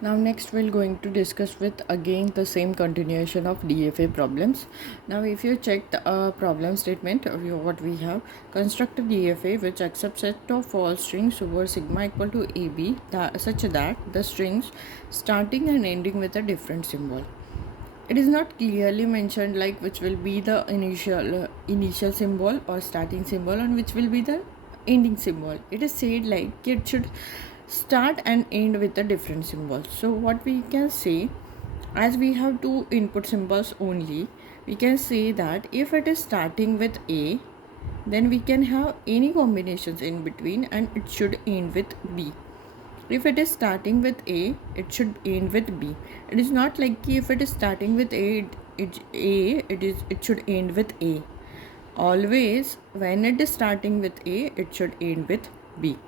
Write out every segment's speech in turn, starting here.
Now next we're going to discuss with again the same continuation of DFA problems. Now if you check the problem statement of what we have, construct a DFA which accepts set of all strings over sigma equal to AB such that the strings starting and ending with a different symbol. It is not clearly mentioned like which will be the initial symbol or starting symbol and which will be the ending symbol. It is said like it should start and end with a different symbol. So what we can say, as we have two input symbols only, we can say that if it is starting with A, then we can have any combinations in between and it should end with B. If it is starting with A, it should end with B. It is not like if it is starting with A, it should end with A. Always when it is starting with A, it should end with B.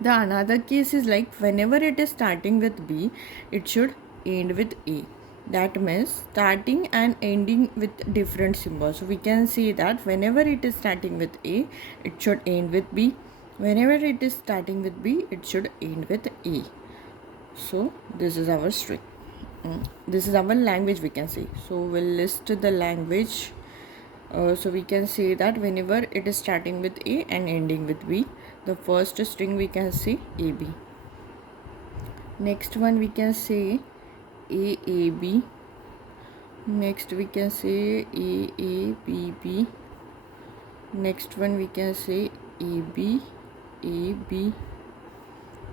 The another case is like whenever it is starting with B, it should end with A. That means starting and ending with different symbols. So we can see that whenever it is starting with A, it should end with B. Whenever it is starting with B, it should end with A. So this is our string. This is our language, we can say. So we'll list the language. So we can say that whenever it is starting with A and ending with B, the first string we can say AB. Next one we can say AAB. Next we can say AABB. Next one we can say AB.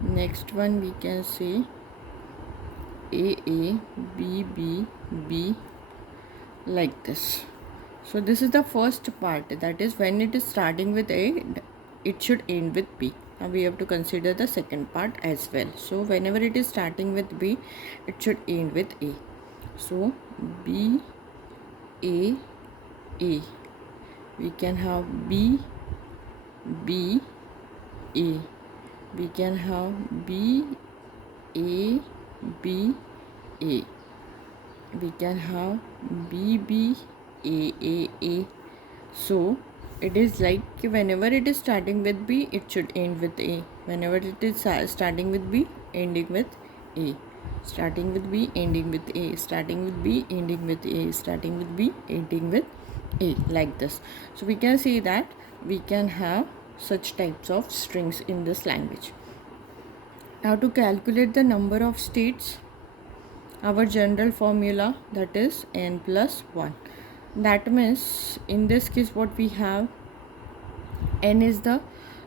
Next one we can say AABBB, like this. So this is the first part, that is when it is starting with A, it should end with B. Now we have to consider the second part as well. So whenever it is starting with B, it should end with A. So B, A, A. We can have B, B, A. We can have B, A, B, A. We can have B, B, A. So it is like whenever it is starting with B, it should end with A. Whenever it is starting with B, ending with A. Starting with B, ending with A. Starting with B, ending with A. Starting with B, ending with A, like this. So we can see that we can have such types of strings in this language. Now to calculate the number of states, our general formula, that is n plus 1. That means in this case what we have, n is the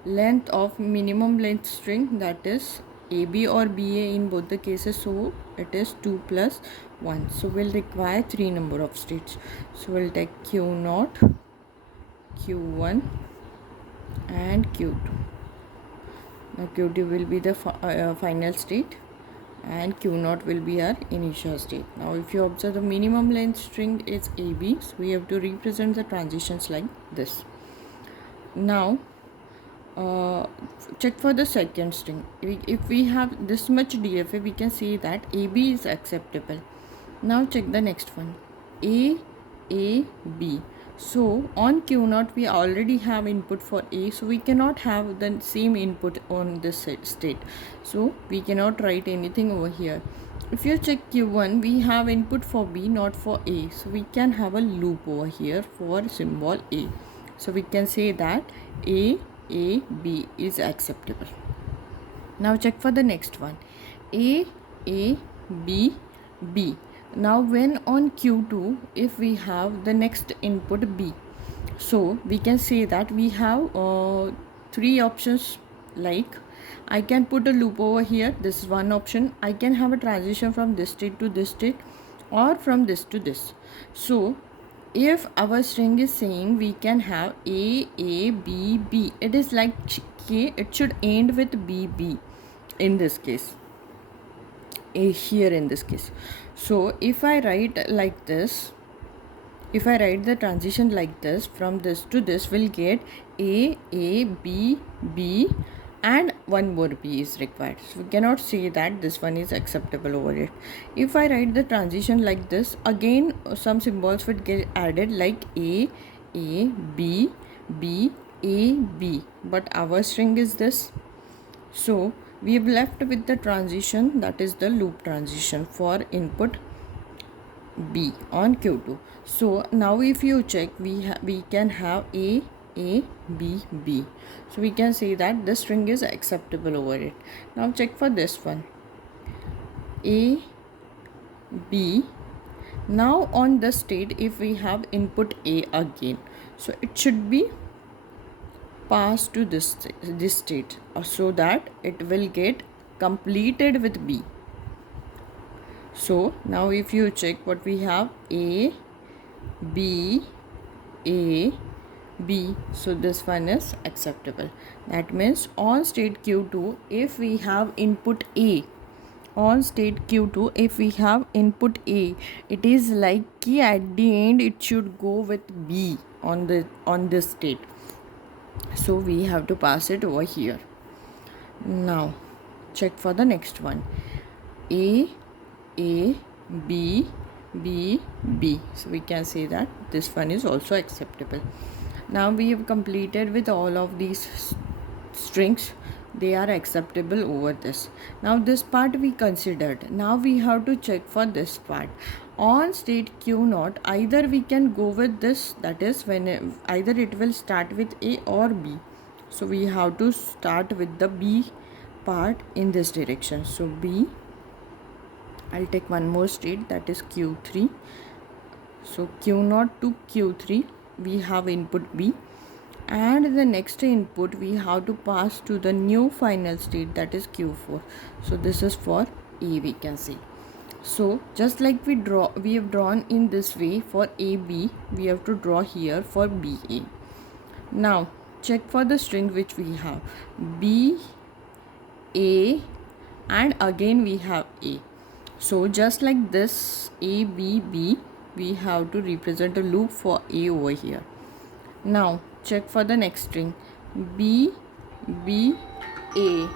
length of minimum length string, that is AB or BA in both the cases, so it is 2 plus 1. So we'll require 3 number of states. So we'll take Q0, Q1 and Q2. Now Q2 will be the final state and Q0 will be our initial state. Now if you observe, the minimum length string is AB, so we have to represent the transitions like this. Now check for the second string. If we have this much DFA, we can say that AB is acceptable. Now check the next one, AAB. So on Q0 we already have input for A, so we cannot have the same input on this state, so we cannot write anything over here. If you check Q1, we have input for B, not for A, so we can have a loop over here for symbol A. So we can say that AAB is acceptable. Now check for the next one, AABB. Now when on Q2, if we have the next input B, so we can say that we have 3 options, like I can put a loop over here, this is one option. I can have a transition from this state to this state or from this to this. So if our string is saying we can have AABB, it is like it should end with BB in this case, here in this case. So if I write like this, if I write the transition like this, from this to this, we'll get AABB and one more B is required. So we cannot say that this one is acceptable over it. If I write the transition like this, again some symbols would get added like A, B, B, A, B, but our string is this. So We have left with the transition, that is the loop transition for input B on Q2. So now if you check, we can have A, B, B. So we can say that the string is acceptable over it. Now check for this one, A, B. Now on the state, if we have input A again, so it should be passed to this state, so that it will get completed with B. So now if you check what we have, A, B, A, B. So this one is acceptable. That means on state Q2, if we have input A, on state Q2, if we have input A, it is like at the end it should go with B on this state. So we have to pass it over here. Now check for the next one, A, B, B, B. So we can say that this one is also acceptable. Now we have completed with all of these strings. They are acceptable over this. Now this part we considered. Now we have to check for this part. On state Q0, either we can go with this, that is when either it will start with A or B. So we have to start with the B part in this direction. So B, I'll take one more state, that is Q3. So Q0 to Q3 we have input B, and the next input we have to pass to the new final state, that is Q4. So this is for A, we can see. So just like we have drawn in this way for AB, we have to draw here for BA. Now check for the string which we have, B, A, and again we have A. So just like this, A, B, B, we have to represent a loop for A over here. Now check for the next string, B, B, A.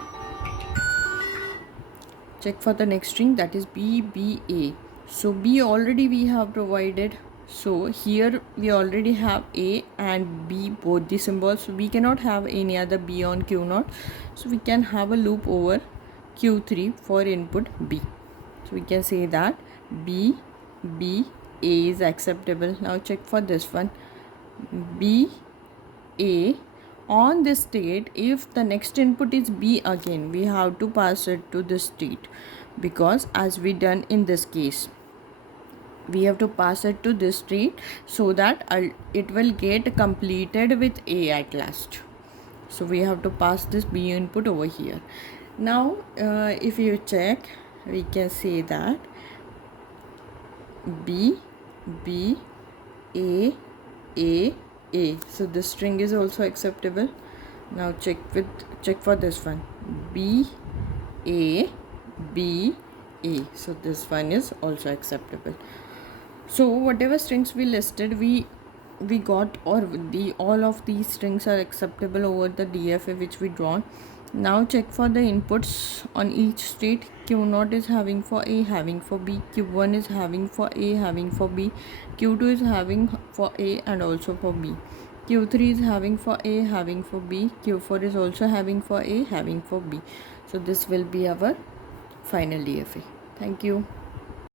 Check for the next string, that is B, B, A. So B already we have provided. So here we already have A and B, both the symbols. So we cannot have any other B on Q0. So we can have a loop over Q3 for input B. So we can say that B, B, A is acceptable. Now check for this one, B, A. On this state, if the next input is B again, we have to pass it to this state, because as we done in this case, we have to pass it to this state so that it will get completed with A at last. So we have to pass this B input over here. Now if you check, we can say that B, B, A, A, A. So this string is also acceptable. Now check for this one, B, A, B, A. So this one is also acceptable. So whatever strings we listed, we got, or all of these strings are acceptable over the DFA which we drawn. Now check for the inputs on each state. Q0 is having for A, having for B. Q1 is having for A, having for B. Q2 is having for A and also for B. Q3 is having for A, having for B. Q4 is also having for A, having for B. So this will be our final DFA. Thank you.